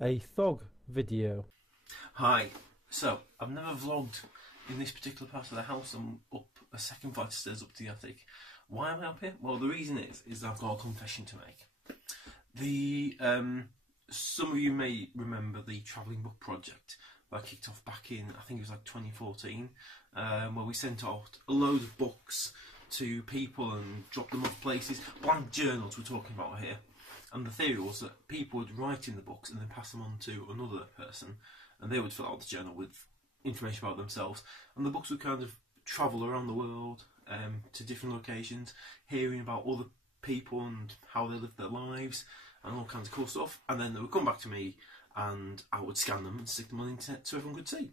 a Thog video. Hi. So, I've never vlogged in this particular part of the house. I'm up a second flight of stairs up to the attic. Why am I up here? Well, the reason is I've got a confession to make. Some of you may remember the travelling book project that kicked off back in, I think it was like 2014, where we sent out a load of books to people and dropped them off places. Blank journals we're talking about here. And the theory was that people would write in the books and then pass them on to another person, and they would fill out the journal with information about themselves. And the books would kind of travel around the world to different locations, hearing about other people and how they lived their lives and all kinds of cool stuff. And then they would come back to me, and I would scan them and stick them on the internet so everyone could see.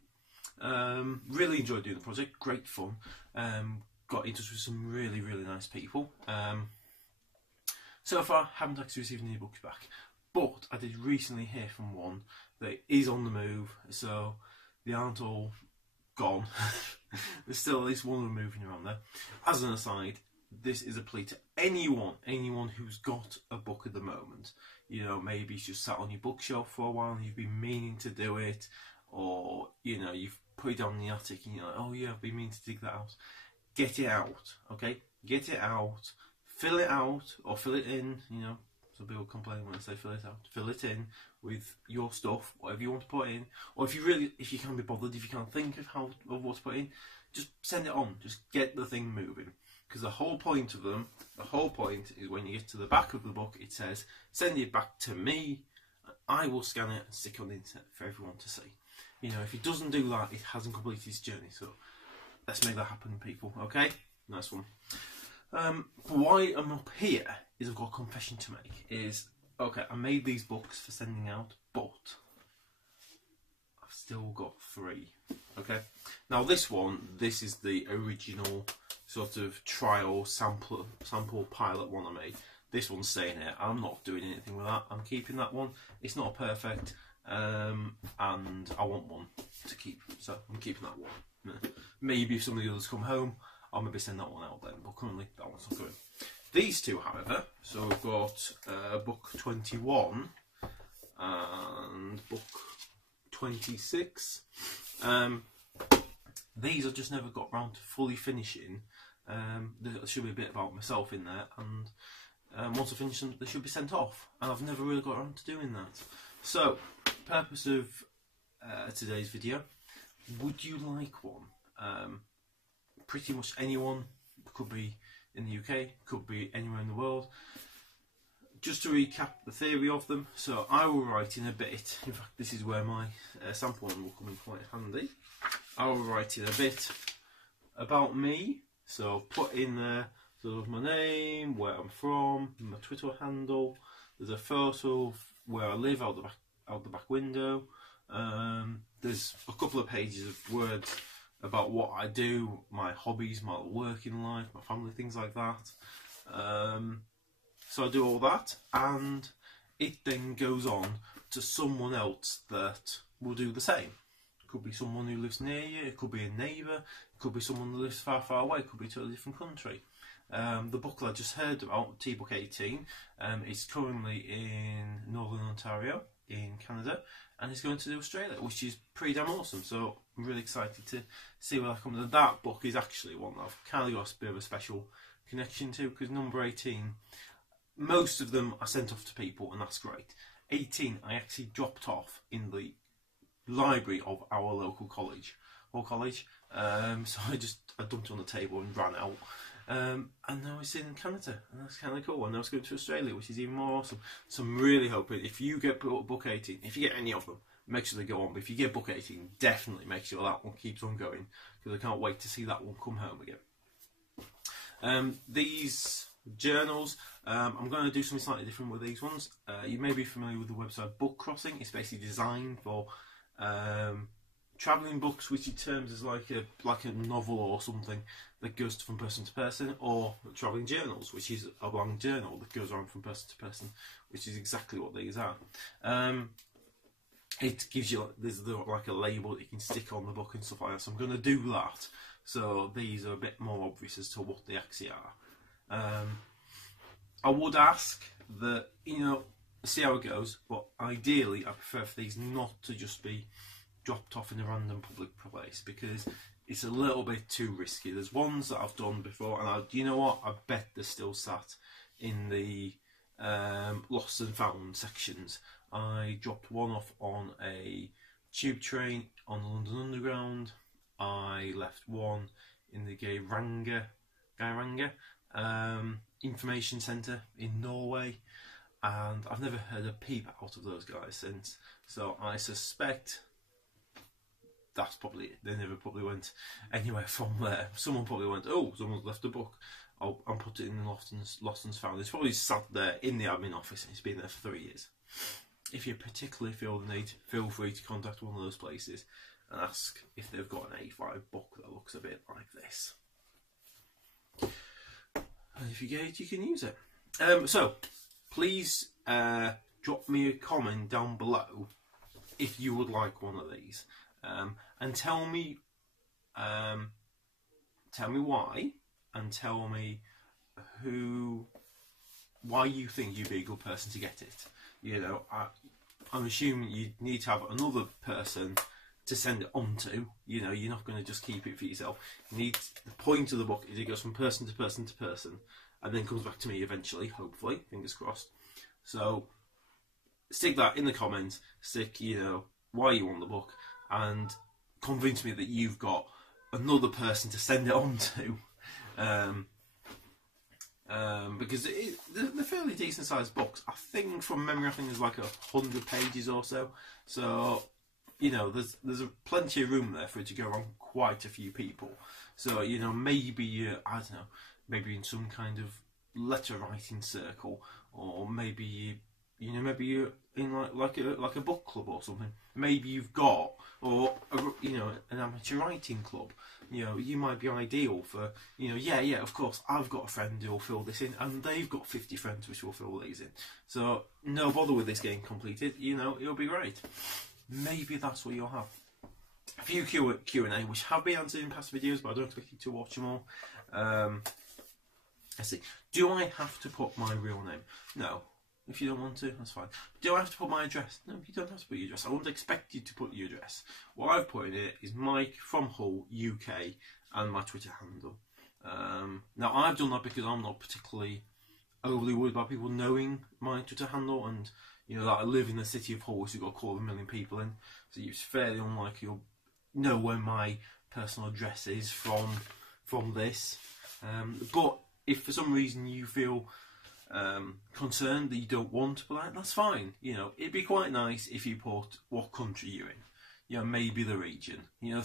Really enjoyed doing the project. Great fun. Got in touch with some really nice people. So far, haven't actually received any books back, but I did recently hear from one that is on the move, so they aren't all gone. There's still at least one of them moving around there. As an aside, this is a plea to anyone who's got a book at the moment. You know, maybe it's just sat on your bookshelf for a while and you've been meaning to do it, or, you know, you've put it down in the attic and you're like, oh yeah, I've been meaning to dig that out. Get it out, okay? Get it out. Fill it out, or fill it in, you know, some people complain when I say fill it out. Fill it in with your stuff, whatever you want to put in. Or if you can't be bothered, if you can't think of what to put in, just send it on. Just get the thing moving. Because the whole point is when you get to the back of the book, it says, send it back to me, I will scan it and stick it on the internet for everyone to see. You know, if it doesn't do that, it hasn't completed its journey. So let's make that happen, people, okay? Nice one. Why I'm up here is I've got a confession to make. Okay, I made these books for sending out, but I've still got 3. Okay, now this is the original sort of trial sample pilot one I made. This one's staying here. I'm not doing anything with that. I'm keeping that one. It's not perfect, and I want one to keep, so I'm keeping that one. Maybe if some of the others come home, I'll maybe send that one out then, but currently that one's not going. These two, however, so we've got book 21 and book 26. These I just never got round to fully finishing. There should be a bit about myself in there, and once I finish them, they should be sent off. And I've never really got around to doing that. So, purpose of today's video, would you like one? Pretty much anyone, could be in the UK, could be anywhere in the world. Just to recap the theory of them, so I will write in a bit, in fact this is where my sample one will come in quite handy. I will write in a bit about me, so put in there sort of my name, where I'm from, my Twitter handle. There's a photo of where I live out the back window. There's a couple of pages of words about what I do, my hobbies, my working life, my family, things like that. So I do all that, and it then goes on to someone else that will do the same. It could be someone who lives near you, it could be a neighbour, it could be someone who lives far away, it could be to a different country. The book that I just heard about, T-Book 18, is currently in Northern Ontario in Canada, and it's going to Australia, which is pretty damn awesome. So I'm really excited to see where that comes. And that book is actually one that I've kind of got a bit of a special connection to, because number 18, most of them I sent off to people, and that's great. 18 I actually dropped off in the library of our local college, so I dumped it on the table and ran out. And now it's in Canada, and that's kind of cool. And now it's going to Australia, which is even more awesome. So I'm really hoping, if you get book 18, if you get any of them, make sure they go on. But if you get book 18, definitely make sure that one keeps on going, because I can't wait to see that one come home again. These journals, I'm going to do something slightly different with these ones. You may be familiar with the website Book Crossing. It's basically designed for travelling books, which it terms as like a novel or something that goes from person to person, or travelling journals, which is a long journal that goes around from person to person, which is exactly what these are. It gives you like a label that you can stick on the book and stuff like that. So I'm going to do that. So these are a bit more obvious as to what they actually are. I would ask that, you know, see how it goes. But ideally, I prefer for these not to just be dropped off in a random public place, because it's a little bit too risky. There's ones that I've done before, and you know what? I bet they're still sat in the lost and found sections. I dropped one off on a tube train on the London Underground. I left one in the Geiranger information centre in Norway, and I've never heard a peep out of those guys since. So I suspect that's probably it. They never probably went anywhere from there. Someone probably went, oh, someone's left a book. I'll put it in the lost and found. It's probably sat there in the admin office, and it's been there for 3 years. If you particularly feel the need, feel free to contact one of those places and ask if they've got an A5 book that looks a bit like this. And if you get it, you can use it. So, please drop me a comment down below if you would like one of these, and tell me why, and tell me why you think you'd be a good person to get it. You know, I'm assuming you need to have another person to send it on to. You know, you're not going to just keep it for yourself. The point of the book is it goes from person to person to person, and then comes back to me eventually, hopefully, fingers crossed. So stick that in the comments, stick, you know, why you want the book, and convince me that you've got another person to send it on to. Because they're fairly decent sized books. I think from memory, I think there's like 100 pages or so. So, you know, there's plenty of room there for it to go on quite a few people. So, you know, maybe I don't know, maybe in some kind of letter writing circle, or maybe maybe you're in like a book club or something. Maybe you've got, or you know, an amateur writing club. You know, you might be ideal for, you know, yeah, of course, I've got a friend who'll fill this in, and they've got 50 friends which will fill these in. So no bother with this getting completed. You know, it'll be great. Maybe that's what you'll have. A few Q&A which have been answered in past videos, but I don't expect you to watch them all. Let's see. Do I have to put my real name? No. If you don't want to, that's fine. Do I have to put my address? No, you don't have to put your address. I wouldn't expect you to put your address. What I've put in it is Mike from Hull, UK, and my Twitter handle. Now, I've done that because I'm not particularly overly worried about people knowing my Twitter handle, and, you know, that I live in the city of Hull, which has got 250,000 people in, so it's fairly unlikely you'll know where my personal address is from this. But if for some reason you feel concerned that you don't want to put that, that's fine. You know, it'd be quite nice if you put what country you're in. You know, maybe the region. You know,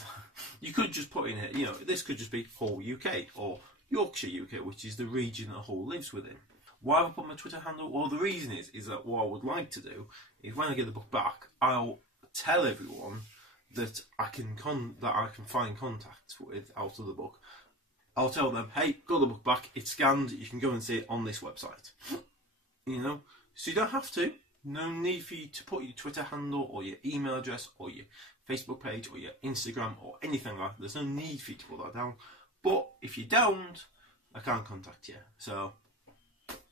you could just put in it, you know, this could just be Hull, UK, or Yorkshire, UK, which is the region that Hull lives within. Why have I put my Twitter handle? Well, the reason is that what I would like to do is when I get the book back, I'll tell everyone that I can find contacts with out of the book. I'll tell them, hey, got the book back, it's scanned, you can go and see it on this website. You know, so you don't have to. No need for you to put your Twitter handle or your email address or your Facebook page or your Instagram or anything like that. There's no need for you to put that down. But if you don't, I can't contact you. So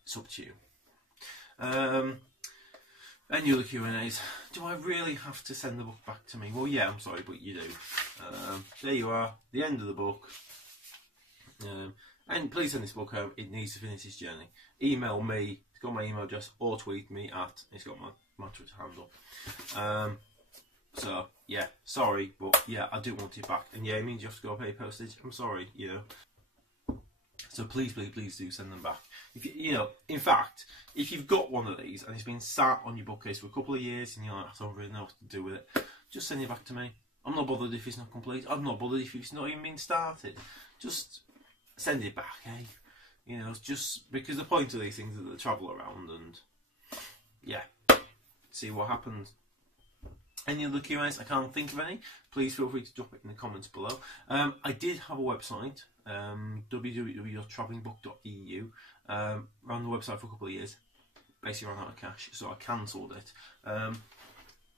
it's up to you. Any other Q&As? Do I really have to send the book back to me? Well, yeah, I'm sorry, but you do. There you are, the end of the book. And please send this book home. It needs to finish its journey. Email me. It's got my email address, or tweet me at. It's got my Twitter handle. So yeah, sorry, but yeah, I do want it back. And yeah, it means you have to go pay postage. I'm sorry, you know. So please do send them back. If you know, in fact, if you've got one of these and it's been sat on your bookcase for a couple of years and you're like, I don't really know what to do with it, just send it back to me. I'm not bothered if it's not complete. I'm not bothered if it's not even been started. Just send it back, eh? You know, just because the point of these things is that they travel around and, yeah, see what happens. Any other Q&As? I can't think of any. Please feel free to drop it in the comments below. I did have a website, www.travellingbook.eu. Ran the website for a couple of years. Basically ran out of cash, so I cancelled it.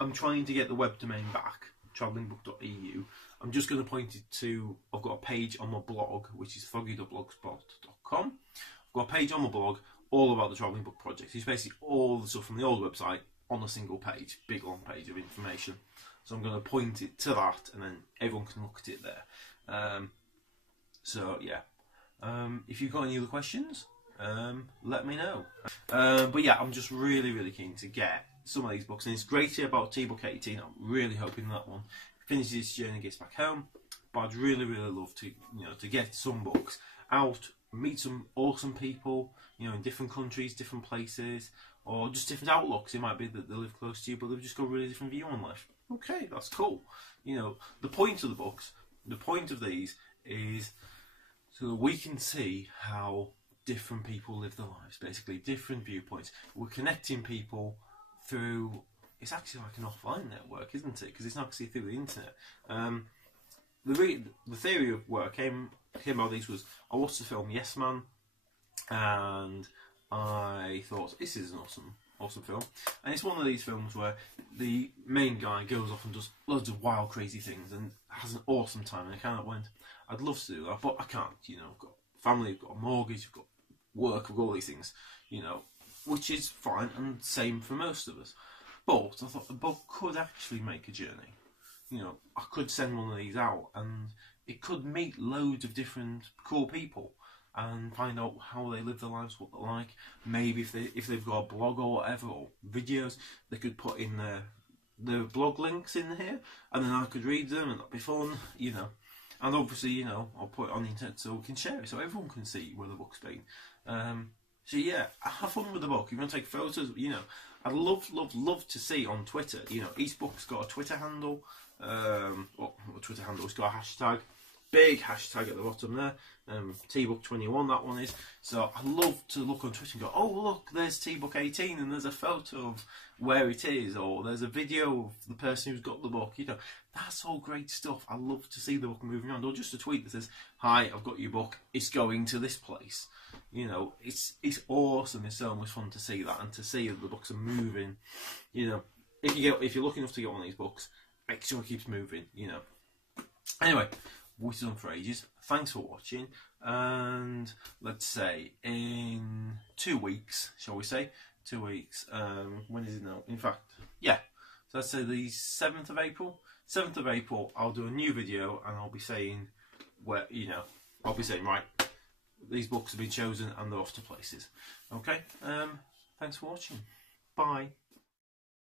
I'm trying to get the web domain back, travellingbook.eu. I'm just going to point it to, I've got a page on my blog, which is foggy.blogspot.com. I've got a page on my blog all about the Travelling Book Project. It's basically all the stuff from the old website on a single page, big long page of information. So I'm going to point it to that, and then everyone can look at it there. So yeah, if you've got any other questions, let me know. But yeah, I'm just really keen to get some of these books, and it's great to hear about T-Book 18. I'm really hoping that one finishes its journey and gets back home. But I'd really love to, to get some books out, meet some awesome people, in different countries, different places, or just different outlooks. It might be that they live close to you, but they've just got a really different view on life. Okay, that's cool. The point of the books, the point of these is so that we can see how different people live their lives, basically different viewpoints. We're connecting people through, it's actually like an offline network, isn't it? Because it's not actually through the internet. The theory of where I came about these was, I watched the film Yes Man, and I thought, this is an awesome film. And it's one of these films where the main guy goes off and does loads of wild, crazy things and has an awesome time, and I kind of went, I'd love to do that, but I can't. I've got family, I've got a mortgage, I've got work, I've got all these things, which is fine, and same for most of us. But I thought the book could actually make a journey. I could send one of these out, and it could meet loads of different cool people and find out how they live their lives, what they're like. Maybe if they've got a blog or whatever, or videos, they could put in their blog links in here, and then I could read them, and that'd be fun, And obviously, I'll put it on the internet so we can share it, so everyone can see where the book's been. So yeah, have fun with the book. If you want to take photos, I'd love to see on Twitter. Each book's got a Twitter handle. It's got a hashtag, big hashtag at the bottom there. Tbook21, that one is. So I'd love to look on Twitter and go, oh look, there's Tbook 18, and there's a photo of where it is, or there's a video of the person who's got the book. That's all great stuff. I love to see the book moving around, or just a tweet that says, hi, I've got your book, it's going to this place. It's awesome. It's so much fun to see that, and to see that the books are moving. If you're lucky enough to get one of these books, make sure it keeps moving. Anyway, we've done for ages. Thanks for watching, and let's say in 2 weeks, shall we say? 2 weeks. When is it now? In fact, yeah. So let's say the 7th of April. 7th of April, I'll do a new video, and I'll be saying where, I'll be saying, right, these books have been chosen and they're off to places. Okay. Thanks for watching. Bye.